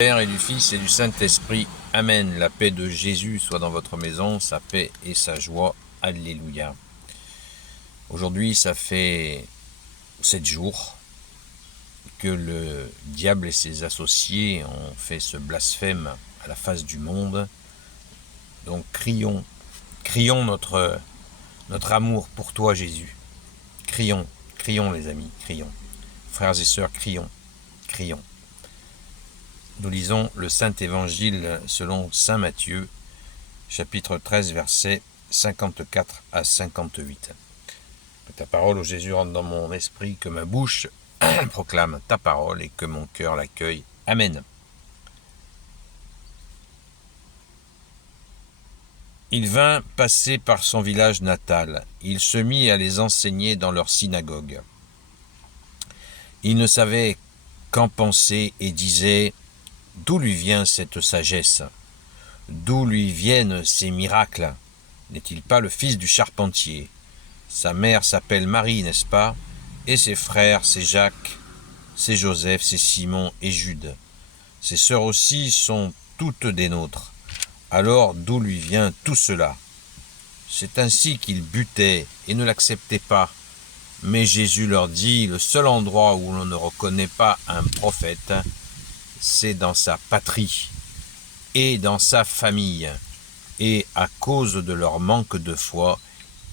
Père et du Fils et du Saint-Esprit. Amen. La paix de Jésus soit dans votre maison, sa paix et sa joie. Alléluia. Aujourd'hui, ça fait 7 jours que le diable et ses associés ont fait ce blasphème à la face du monde. Donc crions notre amour pour toi, Jésus. Crions les amis, crions. Frères et sœurs, crions. Nous lisons le Saint-Évangile selon Saint Matthieu, chapitre 13, versets 54 à 58. Que ta parole, ô Jésus, rentre dans mon esprit, que ma bouche proclame ta parole et que mon cœur l'accueille. Amen. Il vint passer par son village natal. Il se mit à les enseigner dans leur synagogue. Il ne savait qu'en penser et disait « D'où lui vient cette sagesse ? D'où lui viennent ces miracles ? N'est-il pas le fils du charpentier ? Sa mère s'appelle Marie, n'est-ce pas ? Et ses frères, c'est Jacques, c'est Joseph, c'est Simon et Jude. Ses sœurs aussi sont toutes des nôtres. Alors d'où lui vient tout cela ? C'est ainsi qu'ils butaient et ne l'acceptaient pas. Mais Jésus leur dit, le seul endroit où l'on ne reconnaît pas un prophète, c'est dans sa patrie et dans sa famille. Et à cause de leur manque de foi,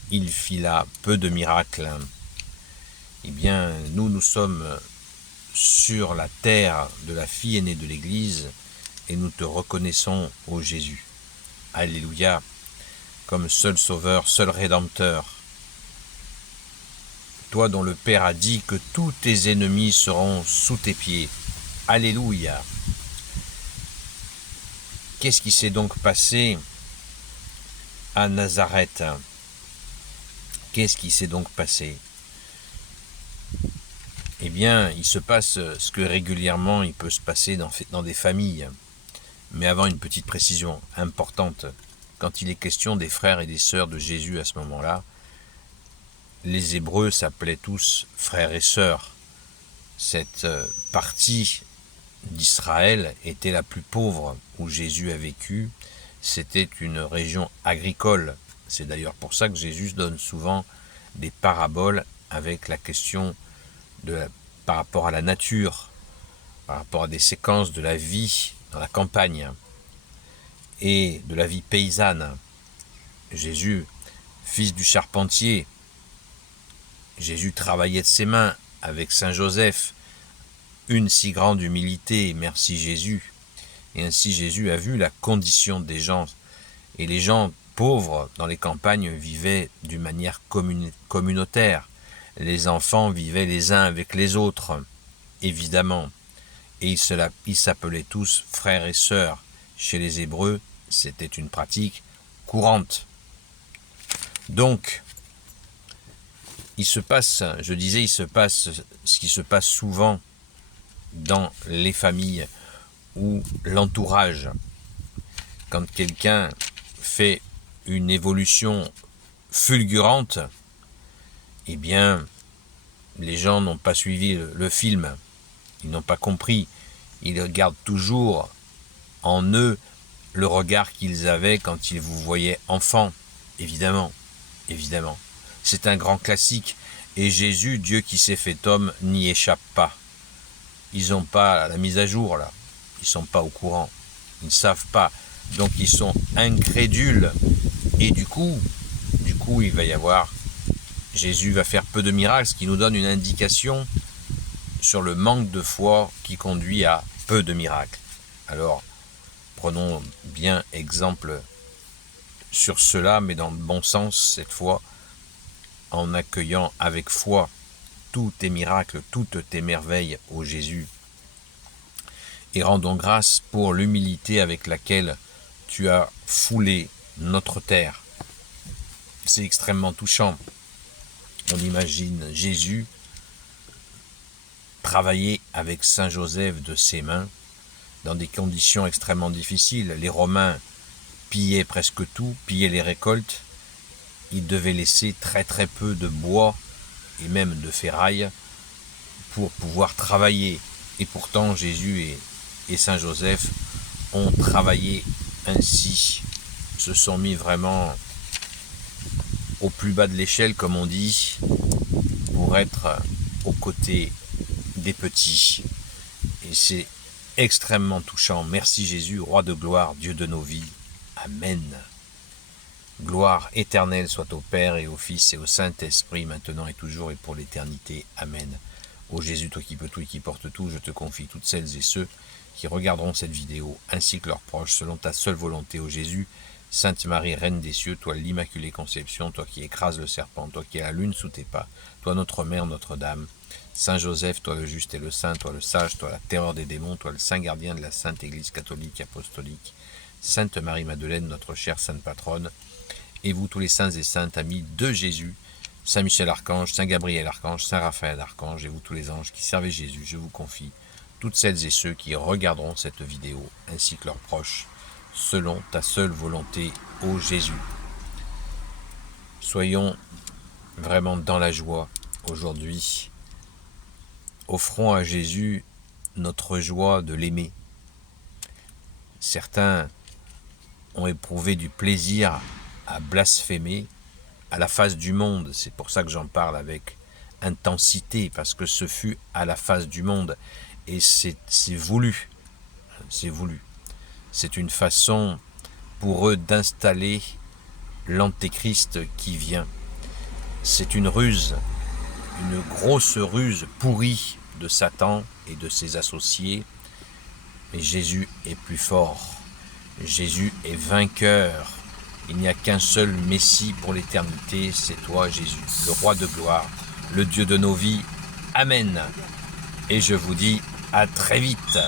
il fit là peu de miracles. Eh bien, nous sommes sur la terre de la fille aînée de l'Église et nous te reconnaissons, ô Jésus. Alléluia, comme seul sauveur, seul rédempteur. Toi dont le Père a dit que tous tes ennemis seront sous tes pieds. Alléluia. Qu'est-ce qui s'est donc passé à Nazareth? Qu'est-ce qui s'est donc passé? Eh bien, il se passe ce que régulièrement il peut se passer dans des familles. Mais avant, une petite précision importante. Quand il est question des frères et des sœurs de Jésus à ce moment-là, les Hébreux s'appelaient tous frères et sœurs. Cette partie d'Israël était la plus pauvre où Jésus a vécu. C'était une région agricole. C'est d'ailleurs pour ça que Jésus donne souvent des paraboles avec la question par rapport à la nature, par rapport à des séquences de la vie dans la campagne et de la vie paysanne. Jésus, fils du charpentier, Jésus travaillait de ses mains avec Saint Joseph, une si grande humilité, merci Jésus. Et ainsi Jésus a vu la condition des gens. Et les gens pauvres dans les campagnes vivaient d'une manière communautaire. Les enfants vivaient les uns avec les autres, évidemment. Et ils s'appelaient tous frères et sœurs. Chez les Hébreux, c'était une pratique courante. Donc, il se passe ce qui se passe souvent dans les familles ou l'entourage. Quand quelqu'un fait une évolution fulgurante, eh bien, les gens n'ont pas suivi le film, ils n'ont pas compris. Ils gardent toujours en eux le regard qu'ils avaient quand ils vous voyaient enfant, évidemment. C'est un grand classique, et Jésus, Dieu qui s'est fait homme, n'y échappe pas. Ils n'ont pas la mise à jour, là. Ils ne sont pas au courant. Ils ne savent pas. Donc ils sont incrédules. Et du coup, il va y avoir... Jésus va faire peu de miracles, ce qui nous donne une indication sur le manque de foi qui conduit à peu de miracles. Alors, prenons bien exemple sur cela, mais dans le bon sens cette fois, en accueillant avec foi tous tes miracles, toutes tes merveilles, ô Jésus. Et rendons grâce pour l'humilité avec laquelle tu as foulé notre terre. C'est extrêmement touchant. On imagine Jésus travailler avec Saint Joseph de ses mains dans des conditions extrêmement difficiles. Les Romains pillaient presque tout, pillaient les récoltes. Ils devaient laisser très très peu de bois et même de ferraille pour pouvoir travailler. Et pourtant Jésus est et Saint Joseph ont travaillé ainsi, se sont mis vraiment au plus bas de l'échelle, comme on dit, pour être aux côtés des petits. Et c'est extrêmement touchant. Merci Jésus, roi de gloire, Dieu de nos vies. Amen. Gloire éternelle soit au Père et au Fils et au Saint-Esprit, maintenant et toujours et pour l'éternité. Amen. Ô Jésus, toi qui peux tout et qui porte tout, je te confie toutes celles et ceux qui regarderont cette vidéo, ainsi que leurs proches, selon ta seule volonté, ô Jésus. Sainte Marie, Reine des cieux, toi l'Immaculée Conception, toi qui écrases le serpent, toi qui as la lune sous tes pas, toi notre Mère, Notre-Dame. Saint Joseph, toi le juste et le saint, toi le sage, toi la terreur des démons, toi le saint gardien de la Sainte Église catholique apostolique. Sainte Marie-Madeleine, notre chère Sainte Patronne, et vous tous les saints et saintes amis de Jésus, Saint Michel Archange, Saint Gabriel Archange, Saint Raphaël Archange, et vous tous les anges qui servez Jésus, je vous confie toutes celles et ceux qui regarderont cette vidéo, ainsi que leurs proches, selon ta seule volonté, ô Jésus. Soyons vraiment dans la joie aujourd'hui. Offrons à Jésus notre joie de l'aimer. Certains ont éprouvé du plaisir à blasphémer à la face du monde. C'est pour ça que j'en parle avec intensité, parce que ce fut à la face du monde. Et c'est voulu. C'est voulu. C'est une façon pour eux d'installer l'antéchrist qui vient. C'est une ruse, une grosse ruse pourrie de Satan et de ses associés. Mais Jésus est plus fort. Jésus est vainqueur. Il n'y a qu'un seul Messie pour l'éternité, c'est toi Jésus, le roi de gloire, le Dieu de nos vies. Amen. Et je vous dis à très vite.